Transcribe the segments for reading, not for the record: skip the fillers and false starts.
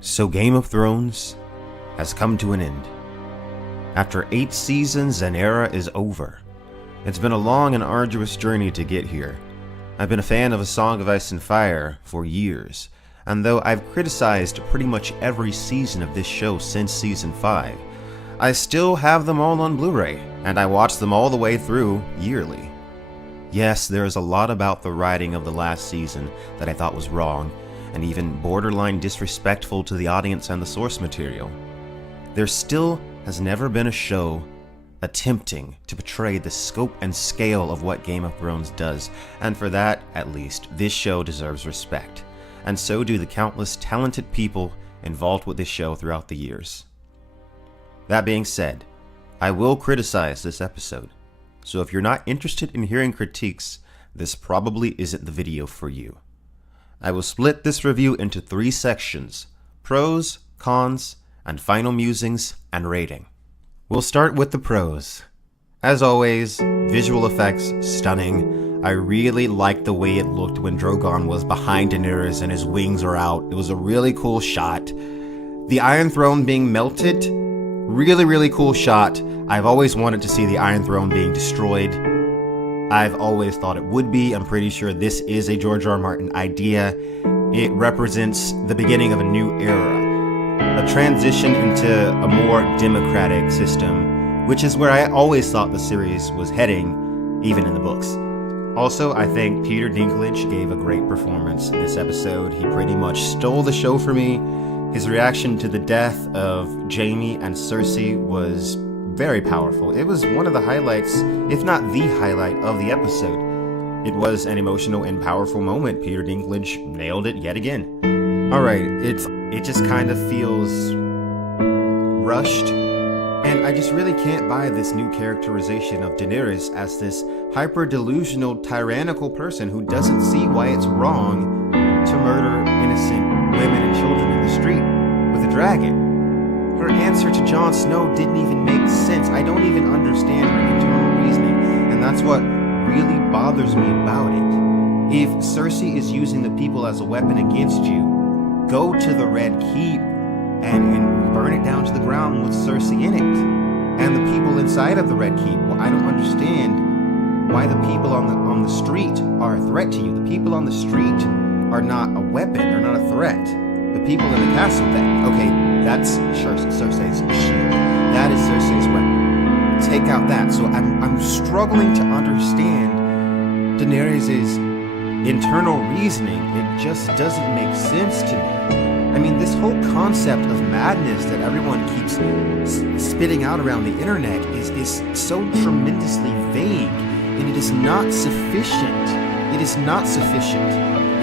So Game of Thrones has come to an end. After 8 seasons, an era is over. It's been a long and arduous journey to get here. I've been a fan of A Song of Ice and Fire for years, and though I've criticized pretty much every season of this show since season 5, I still have them all on Blu-ray, and I watch them all the way through yearly. Yes, there is a lot about the writing of the last season that I thought was wrong, and even borderline disrespectful to the audience and the source material. There still has never been a show attempting to portray the scope and scale of what Game of Thrones does, and for that, at least, this show deserves respect, and so do the countless talented people involved with this show throughout the years. That being said, I will criticize this episode, so if you're not interested in hearing critiques, this probably isn't the video for you. I will split this review into 3 sections: pros, cons, and final musings and rating. We'll start with the pros. As always, visual effects stunning. I really liked the way it looked when Drogon was behind Daenerys and his wings are out. It was a really cool shot. The Iron Throne being melted, really cool shot. I've always wanted to see the Iron Throne being destroyed. I've always thought it would be. I'm pretty sure this is a George R. R. Martin idea. It represents the beginning of a new era, a transition into a more democratic system, which is where I always thought the series was heading, even in the books. Also, I think Peter Dinklage gave a great performance in this episode. He pretty much stole the show for me. His reaction to the death of Jaime and Cersei was very powerful. It was one of the highlights, if not the highlight, of the episode. It was an emotional and powerful moment. Peter Dinklage nailed it yet again. Alright, it just kind of feels rushed, and I just really can't buy this new characterization of Daenerys as this hyper-delusional, tyrannical person who doesn't see why it's wrong to murder innocent women and children in the street with a dragon. Her answer to Jon Snow didn't even make sense. I don't even understand her internal reasoning, and that's what really bothers me about it. If Cersei is using the people as a weapon against you, go to the Red Keep and burn it down to the ground with Cersei in it. And the people inside of the Red Keep, well, I don't understand why the people on the street are a threat to you. The people on the street are not a weapon, they're not a threat. The people in the castle, that's Cersei's shield. That is Cersei's weapon. Take out that. So I'm struggling to understand Daenerys' internal reasoning. It just doesn't make sense to me. I mean, this whole concept of madness that everyone keeps spitting out around the internet is so tremendously vague, and it is not sufficient. It is not sufficient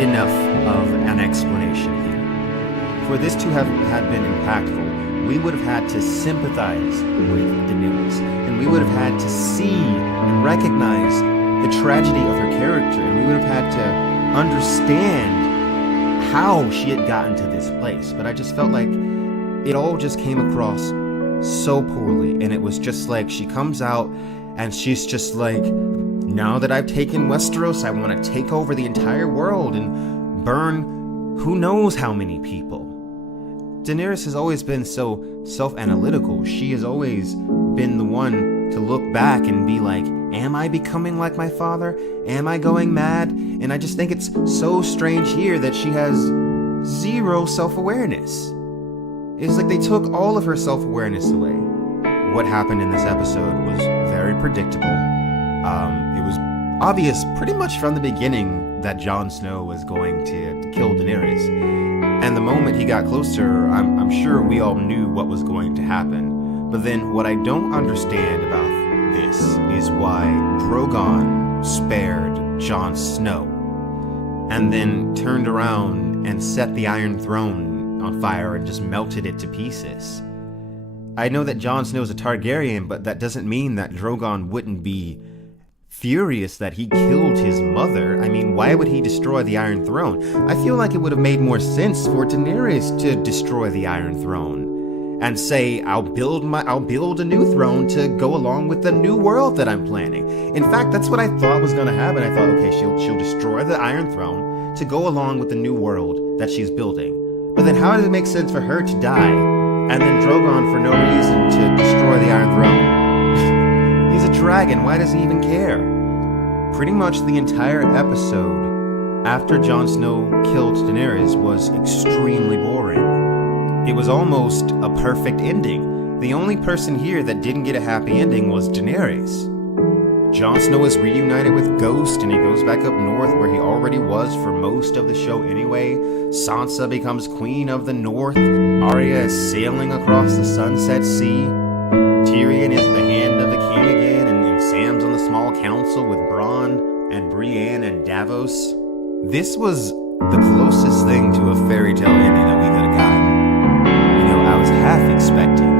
enough of an explanation here. For this to have been impactful, we would have had to sympathize with Daenerys, and we would have had to see and recognize the tragedy of her character, and we would have had to understand how she had gotten to this place. But I just felt like it all just came across so poorly, and it was just like she comes out and she's just like, now that I've taken Westeros, I want to take over the entire world and burn who knows how many people. Daenerys has always been so self-analytical. She has always been the one to look back and be like, am I becoming like my father? Am I going mad? And I just think it's so strange here that she has 0 self-awareness. It's like they took all of her self-awareness away. What happened in this episode was very predictable. It was obvious pretty much from the beginning that Jon Snow was going to kill Daenerys. And the moment he got close to her, I'm sure we all knew what was going to happen. But then what I don't understand about this is why Drogon spared Jon Snow and then turned around and set the Iron Throne on fire and just melted it to pieces. I know that Jon Snow is a Targaryen, but that doesn't mean that Drogon wouldn't be furious that he killed his mother. I mean, why would he destroy the Iron Throne? I feel like it would have made more sense for Daenerys to destroy the Iron Throne and say, I'll build a new throne to go along with the new world that I'm planning. In fact, that's what I thought was going to happen. I thought, okay, she'll destroy the Iron Throne to go along with the new world that she's building. But then how does it make sense for her to die, and then Drogon for no reason to destroy the Iron Throne? He's a dragon, why does he even care? Pretty much the entire episode after Jon Snow killed Daenerys was extremely boring. It was almost a perfect ending. The only person here that didn't get a happy ending was Daenerys. Jon Snow is reunited with Ghost, and he goes back up north where he already was for most of the show anyway. Sansa becomes Queen of the North. Arya is sailing across the Sunset Sea. Tyrion is the hand of the king again, and Sam's on the small council with Bronn and Brienne and Davos. This was the closest thing to a fairy tale ending that we could have gotten. You know, I was half expecting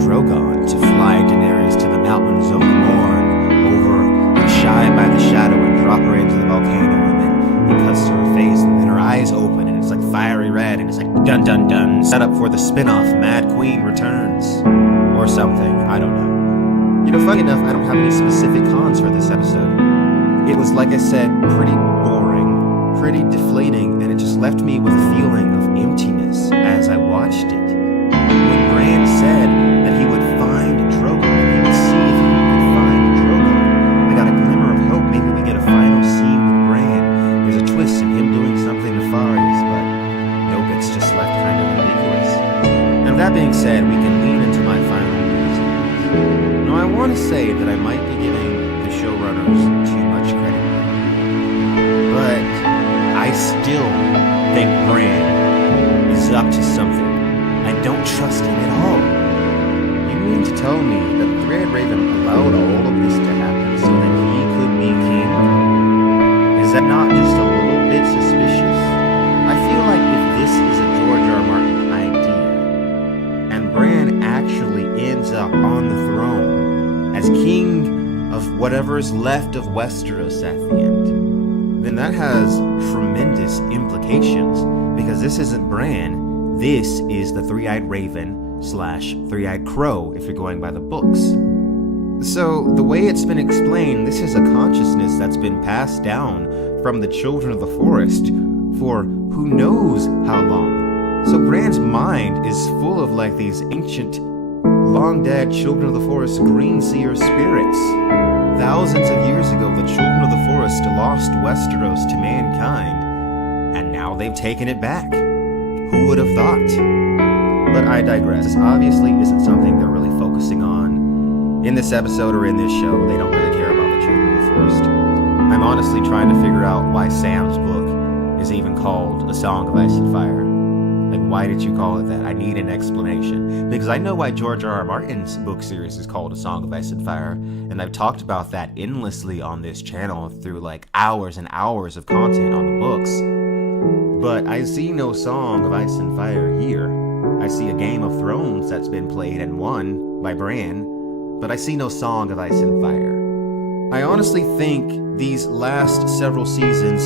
Drogon to fly Daenerys to the mountains of the Morn, over and shy by the shadow and drop her into the volcano, and then he cuts to her face and then her eyes open and it's like fiery red and it's like dun dun dun, set up for the spin-off Mad Queen Returns or something, I don't know. You know, funny enough, I don't have any specific cons for this episode. It was, like I said, pretty boring, pretty deflating, and it just left me with a feeling of emptiness as I watched it. When Bran said that he would find Drogon, he would see if he could find Drogon, I got a glimmer of hope. Maybe we get a final scene with Bran. There's a twist in him doing something nefarious, but nope, it's just left kind of ambiguous. And that being said, we can lean into my final reasons. Now, I want to say that I might be giving the showrunners too much credit, but I still think Bran is up to something. I don't trust him at all. You mean to tell me that the Three-Eyed Raven allowed all of this to happen so that he could be king? Is that not just a little bit suspicious? I feel like if this is a George R. R. Martin idea, and Bran actually ends up on the throne as king of whatever is left of Westeros at the end, then that has tremendous implications, because this isn't Bran. This is the Three-Eyed Raven / Three-Eyed Crow, if you're going by the books. So, the way it's been explained, this is a consciousness that's been passed down from the Children of the Forest for who knows how long. So Bran's mind is full of like these ancient, long-dead Children of the Forest green seer spirits. Thousands of years ago, the Children of the Forest lost Westeros to mankind, and now they've taken it back. Who would have thought? But I digress. This obviously isn't something they're really focusing on in this episode or in this show. They don't really care about the Children of the Forest. I'm honestly trying to figure out why Sam's book is even called A Song of Ice and Fire. Like, why did you call it that? I need an explanation. Because I know why George R. R. Martin's book series is called A Song of Ice and Fire, and I've talked about that endlessly on this channel through like hours and hours of content on the books. But I see no Song of Ice and Fire here. I see a Game of Thrones that's been played and won by Bran, but I see no Song of Ice and Fire. I honestly think these last several seasons,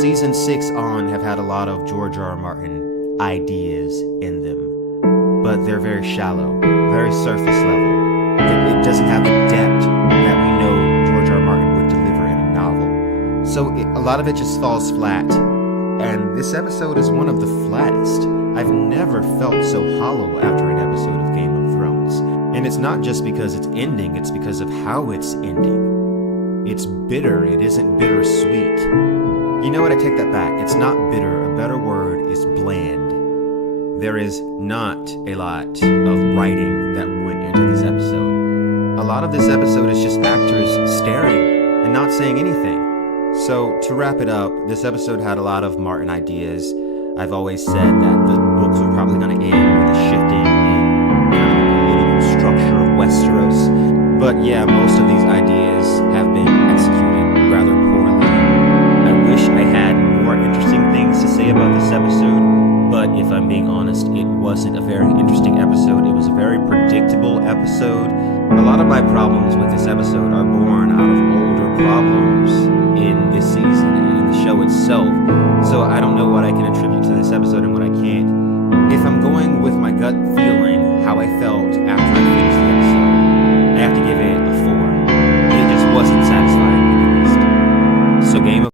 season 6 on, have had a lot of George R. R. Martin ideas in them, but they're very shallow, very surface level. It doesn't have the depth that we know George R. R. Martin would deliver in a novel. So a lot of it just falls flat. And this episode is one of the flattest. I've never felt so hollow after an episode of Game of Thrones. And it's not just because it's ending, it's because of how it's ending. It's bitter, it isn't bittersweet. You know what, I take that back. It's not bitter, a better word is bland. There is not a lot of writing that went into this episode. A lot of this episode is just actors staring and not saying anything. So, to wrap it up, this episode had a lot of Martin ideas. I've always said that the books were probably going to end with a shifting in kind of the political structure of Westeros. But yeah, most of these ideas have been executed rather poorly. I wish I had more interesting things to say about this episode, but if I'm being honest, it wasn't a very interesting episode. It was a very predictable episode. A lot of my problems with this episode are born out of older problems in this season and in the show itself, so I don't know what I can attribute to this episode and what I can't. If I'm going with my gut feeling, how I felt